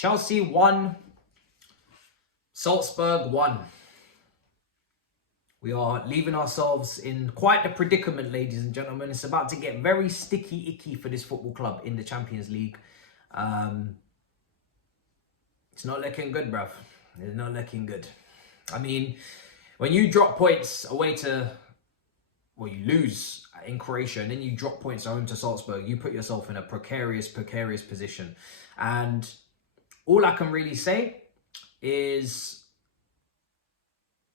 Chelsea 1, Salzburg 1. We are leaving ourselves in quite the predicament, ladies and gentlemen. It's about to get very sticky, icky for this football club in the Champions League. It's not looking good, bruv. It's not looking good. I mean, when you drop points away to, well, you lose in Croatia and then you drop points home to Salzburg, you put yourself in a precarious position. And all I can really say is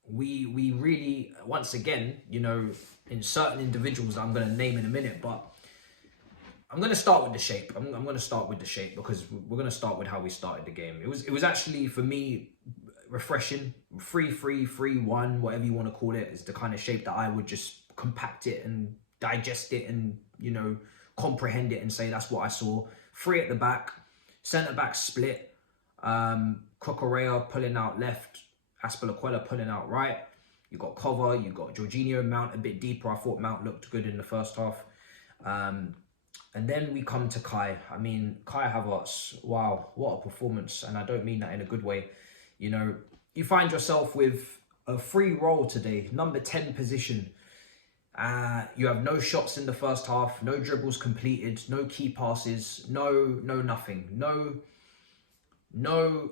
we really, once again, you know, in certain individuals that I'm going to name in a minute, but I'm going to start with the shape. I'm going to start with the shape because we're going to start with how we started the game. It was actually, for me, refreshing. 3-3, 3-1, whatever you want to call it, is the kind of shape that I would just compact it and digest it and, you know, comprehend it and say that's what I saw. 3 at the back, centre-back split, Cucurella pulling out left, Aspilicueta pulling out right. You got Cover, you got Jorginho, Mount a bit deeper. I thought Mount looked good in the first half. And then we come to Kai. I mean, Kai Havertz, wow, what a performance. And I don't mean that in a good way. You know, you find yourself with a free role today, number 10 position. You have no shots in the first half, no dribbles completed, no key passes, no nothing. No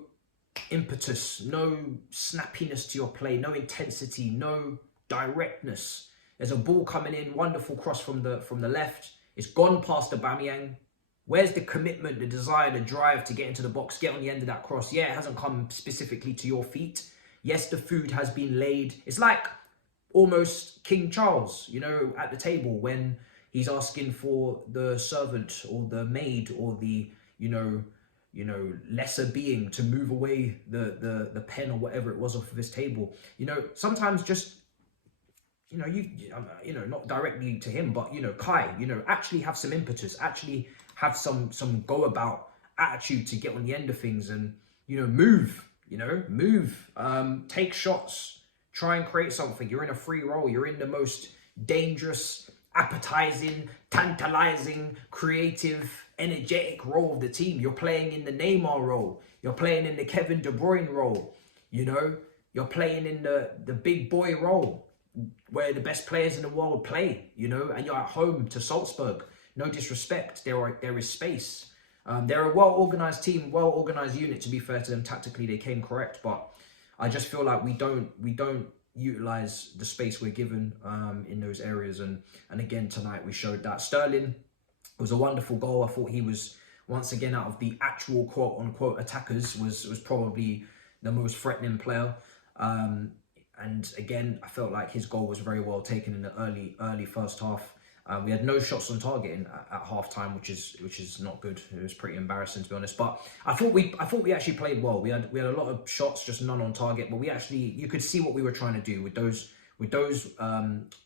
impetus, no snappiness to your play, no intensity, no directness. There's a ball coming in, wonderful cross from the left. It's gone past Aubameyang. Where's the commitment, the desire, the drive to get into the box, get on the end of that cross? Yeah, it hasn't come specifically to your feet. Yes, the food has been laid. It's like almost King Charles, you know, at the table when he's asking for the servant or the maid or the, you know, lesser being to move away the pen or whatever it was off of his table. You know, sometimes just, you know, not directly to him, but, you know, Kai, you know, actually have some impetus, actually have some go about attitude to get on the end of things and, you know, move, take shots, try and create something. You're in a free role. You're in the most dangerous, appetizing, tantalizing, creative, energetic role of the team. You're playing in the Neymar role. You're playing in the Kevin De Bruyne role. You know, you're playing in the big boy role where the best players in the world play, you know, and you're at home to Salzburg. No disrespect. There is space. They're a well-organized team, well-organized unit, to be fair to them. Tactically, they came correct, but I just feel like we don't utilize the space we're given in those areas. And again, tonight we showed that. Sterling, it was a wonderful goal. I thought he was, once again, out of the actual quote-unquote attackers, was probably the most threatening player. And again, I felt like his goal was very well taken in the early first half. We had no shots on target at half-time, which is not good. It was pretty embarrassing, to be honest. But I thought we actually played well. We had a lot of shots, just none on target. But you could see what we were trying to do with those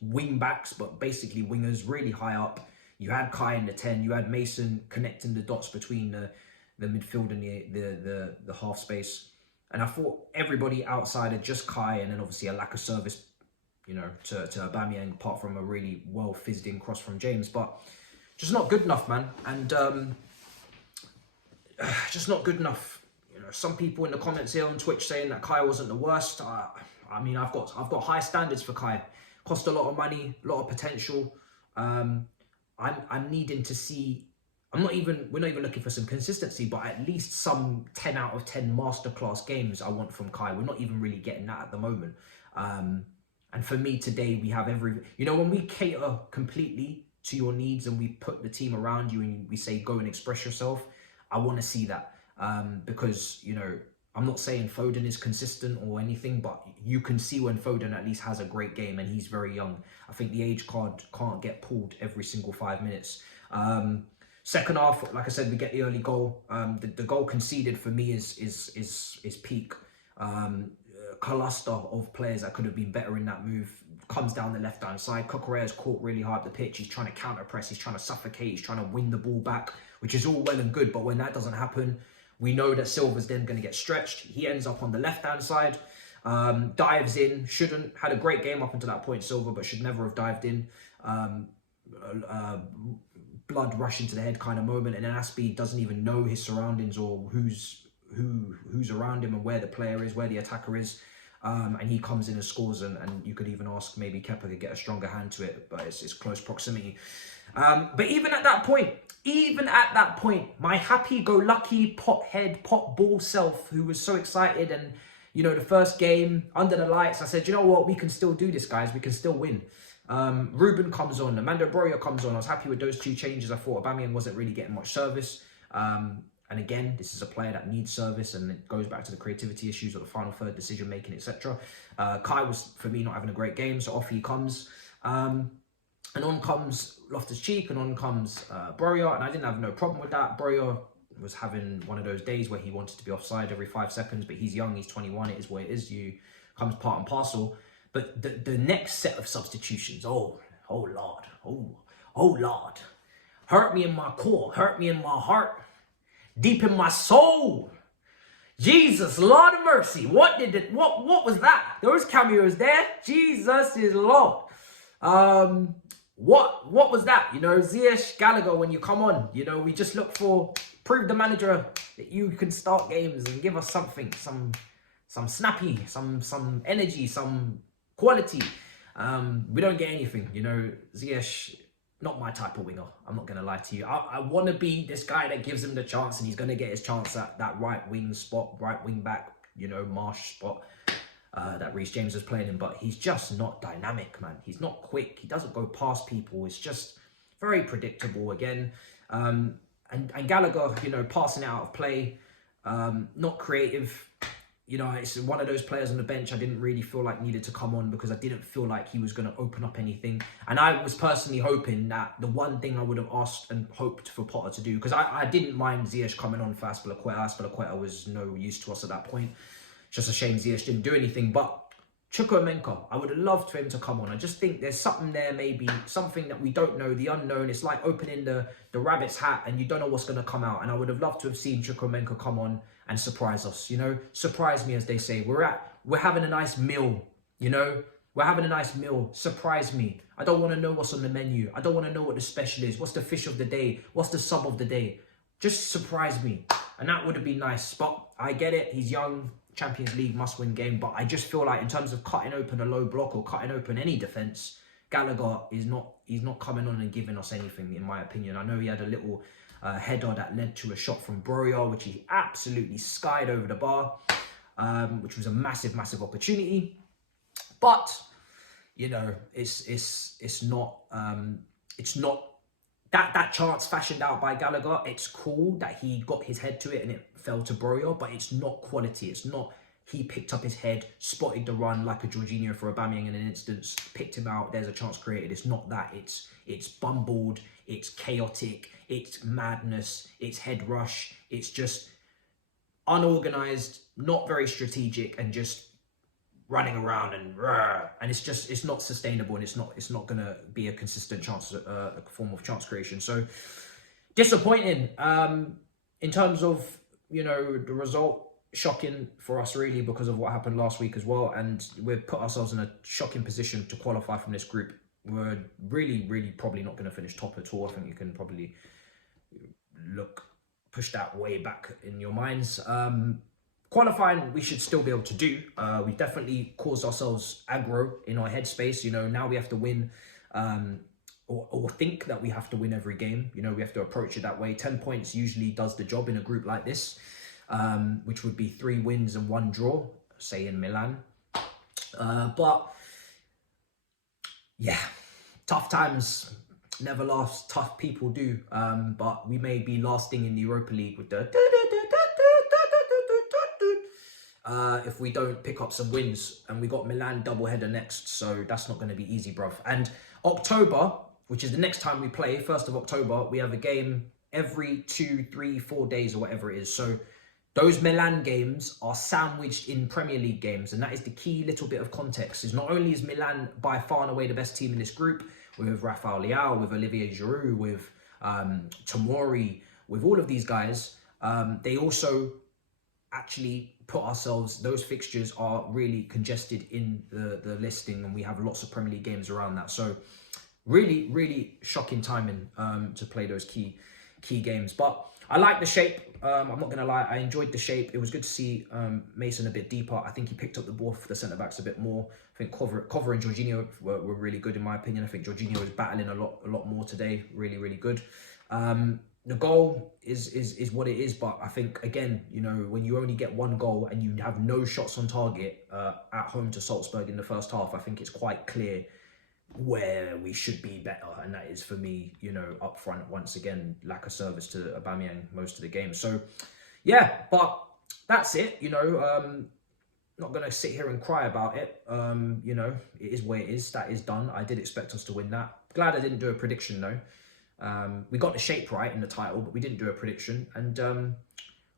wing backs, but basically wingers really high up. You had Kai in the 10. You had Mason connecting the dots between the midfield and the half space. And I thought everybody outside of just Kai, and then obviously a lack of service, you know, to Aubameyang, apart from a really well fizzed in cross from James, but just not good enough, man. And just not good enough. You know, some people in the comments here on Twitch saying that Kai wasn't the worst. I mean, I've got high standards for Kai. Cost a lot of money, a lot of potential. I'm needing to see. We're not even looking for some consistency, but at least some 10 out of 10 masterclass games I want from Kai. We're not even really getting that at the moment. And for me today, we have you know, when we cater completely to your needs and we put the team around you and we say, go and express yourself, I want to see that. Because, you know, I'm not saying Foden is consistent or anything, but you can see when Foden at least has a great game and he's very young. I think the age card can't get pulled every single 5 minutes. Second half, like I said, we get the early goal. The goal conceded for me is peak. Cluster of players that could have been better in that move. Comes down the left-hand side. Cucurella's caught really hard up the pitch. He's trying to counter-press. He's trying to suffocate. He's trying to win the ball back, which is all well and good. But when that doesn't happen, we know that Silva's then going to get stretched. He ends up on the left-hand side. Dives in. Had a great game up until that point, Silva, but should never have dived in. Blood rushing to the head kind of moment. And then Aspie doesn't even know his surroundings or who's who's around him and where the player is, where the attacker is. And he comes in and scores, and you could even ask maybe Kepa could get a stronger hand to it, but it's close proximity. But even at that point, my happy-go-lucky pot-head, pot-ball self, who was so excited, and you know, the first game under the lights, I said, you know what, we can still do this, guys. We can still win. Ruben comes on, Amanda Broya comes on. I was happy with those two changes. I thought Aubameyang wasn't really getting much service. And again, this is a player that needs service, and it goes back to the creativity issues or the final third decision making, etc. Kai was, for me, not having a great game, so off he comes. And on comes Loftus-Cheek, and on comes Broya, and I didn't have no problem with that. Broya was having one of those days where he wanted to be offside every 5 seconds, but he's young, he's 21, it is what it is. You comes part and parcel. But the next set of substitutions, oh Lord, hurt me in my core, hurt me in my heart, deep in my soul. Jesus, Lord of mercy. What was that? Those cameos there? Jesus is Lord. What was that? You know, Ziyech, Gallagher, when you come on, you know, we just look for, prove the manager that you can start games and give us something, some snappy, some energy, some quality. We don't get anything, you know. Ziyech, not my type of winger. I'm not going to lie to you. I want to be this guy that gives him the chance, and he's going to get his chance at that right wing spot, right wing back, you know, Marsh spot that Reece James is playing in. But he's just not dynamic, man. He's not quick. He doesn't go past people. It's just very predictable again. And Gallagher, you know, passing it out of play, not creative. You know, it's one of those players on the bench I didn't really feel like needed to come on, because I didn't feel like he was going to open up anything. And I was personally hoping that the one thing I would have asked and hoped for Potter to do, because I didn't mind Ziyech coming on for Aspilicueta. Aspilicueta was no use to us at that point. It's just a shame Ziyech didn't do anything. But Chukwuemeka, I would have loved for him to come on. I just think there's something there, maybe something that we don't know, the unknown. It's like opening the rabbit's hat and you don't know what's going to come out. And I would have loved to have seen Chukwuemeka come on and surprise us, you know, surprise me, as they say. We're having a nice meal, you know, we're having a nice meal. Surprise me. I don't want to know what's on the menu. I don't want to know what the special is. What's the fish of the day? What's the sub of the day? Just surprise me. And that would have been nice. But I get it. He's young. Champions League must-win game. But I just feel like in terms of cutting open a low block or cutting open any defence, Gallagher is not. He's not coming on and giving us anything, in my opinion. I know he had a little header that led to a shot from Broya, which he absolutely skied over the bar, which was a massive opportunity. But you know, it's not that chance fashioned out by Gallagher. It's cool that he got his head to it and it fell to Broya, but it's not quality. It's not he picked up his head, spotted the run like a Jorginho for Aubameyang in an instance, picked him out, there's a chance created. It's not that. It's bumbled, it's chaotic, it's madness, it's head rush, it's just unorganized, not very strategic, and just running around and it's not sustainable, and it's not gonna be a consistent chance, a form of chance creation. So disappointing in terms of, you know, the result. Shocking for us, really, because of what happened last week as well, and we've put ourselves in a shocking position to qualify from this group. We're really probably not going to finish top at all. I think you can probably push that way back in your minds. Qualifying, we should still be able to do. We definitely caused ourselves aggro in our headspace. You know, now we have to win, or think that we have to win every game. You know, we have to approach it that way. 10 points usually does the job in a group like this. Which would be 3 wins and 1 draw, say in Milan. But yeah, tough times never last. Tough people do. But we may be lasting in the Europa League with the if we don't pick up some wins. And we got Milan doubleheader next, so that's not going to be easy, bruv. And October, which is the next time we play, 1st of October, we have a game every 2, 3, 4 days or whatever it is. So those Milan games are sandwiched in Premier League games, and that is the key little bit of context. Is not only is Milan by far and away the best team in this group, with Rafael Leao, with Olivier Giroud, with Tomori, with all of these guys, they also actually put ourselves, those fixtures are really congested in the listing, and we have lots of Premier League games around that. So really shocking timing to play those key key games. But I like the shape. I'm not going to lie. I enjoyed the shape. It was good to see Mason a bit deeper. I think he picked up the ball for the centre-backs a bit more. I think Cover and Jorginho were really good in my opinion. I think Jorginho was battling a lot more today. Really, really good. The goal is what it is, but I think, again, you know, when you only get one goal and you have no shots on target at home to Salzburg in the first half, I think it's quite clear where we should be better, and that is, for me, you know, up front, once again, lack of service to Aubameyang most of the game. So yeah, but that's it, you know. Not gonna sit here and cry about it. You know, it is where it is. That is done. I did expect us to win that. Glad I didn't do a prediction though. We got the shape right in the title, but we didn't do a prediction, and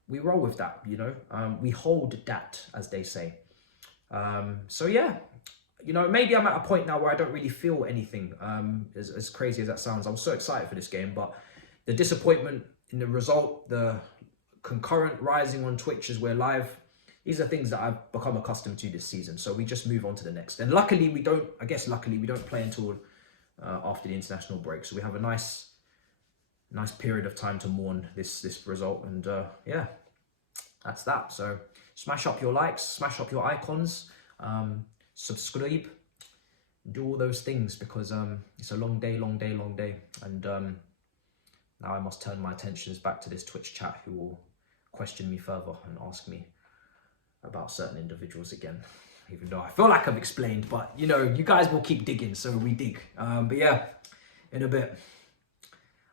we roll with that, you know. We hold that, as they say. So yeah, you know, maybe I'm at a point now where I don't really feel anything, as crazy as that sounds. I was so excited for this game, but the disappointment in the result, the concurrent rising on Twitch as we're live, these are things that I've become accustomed to this season. So we just move on to the next. And luckily we don't play until after the international break. So we have a nice period of time to mourn this result. And yeah, that's that. So smash up your likes, smash up your icons, subscribe, do all those things, because it's a long day. And now I must turn my attentions back to this Twitch chat, who will question me further and ask me about certain individuals again, even though I feel like I've explained, but you know, you guys will keep digging, so we dig. But yeah, in a bit.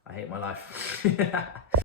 I hate my life.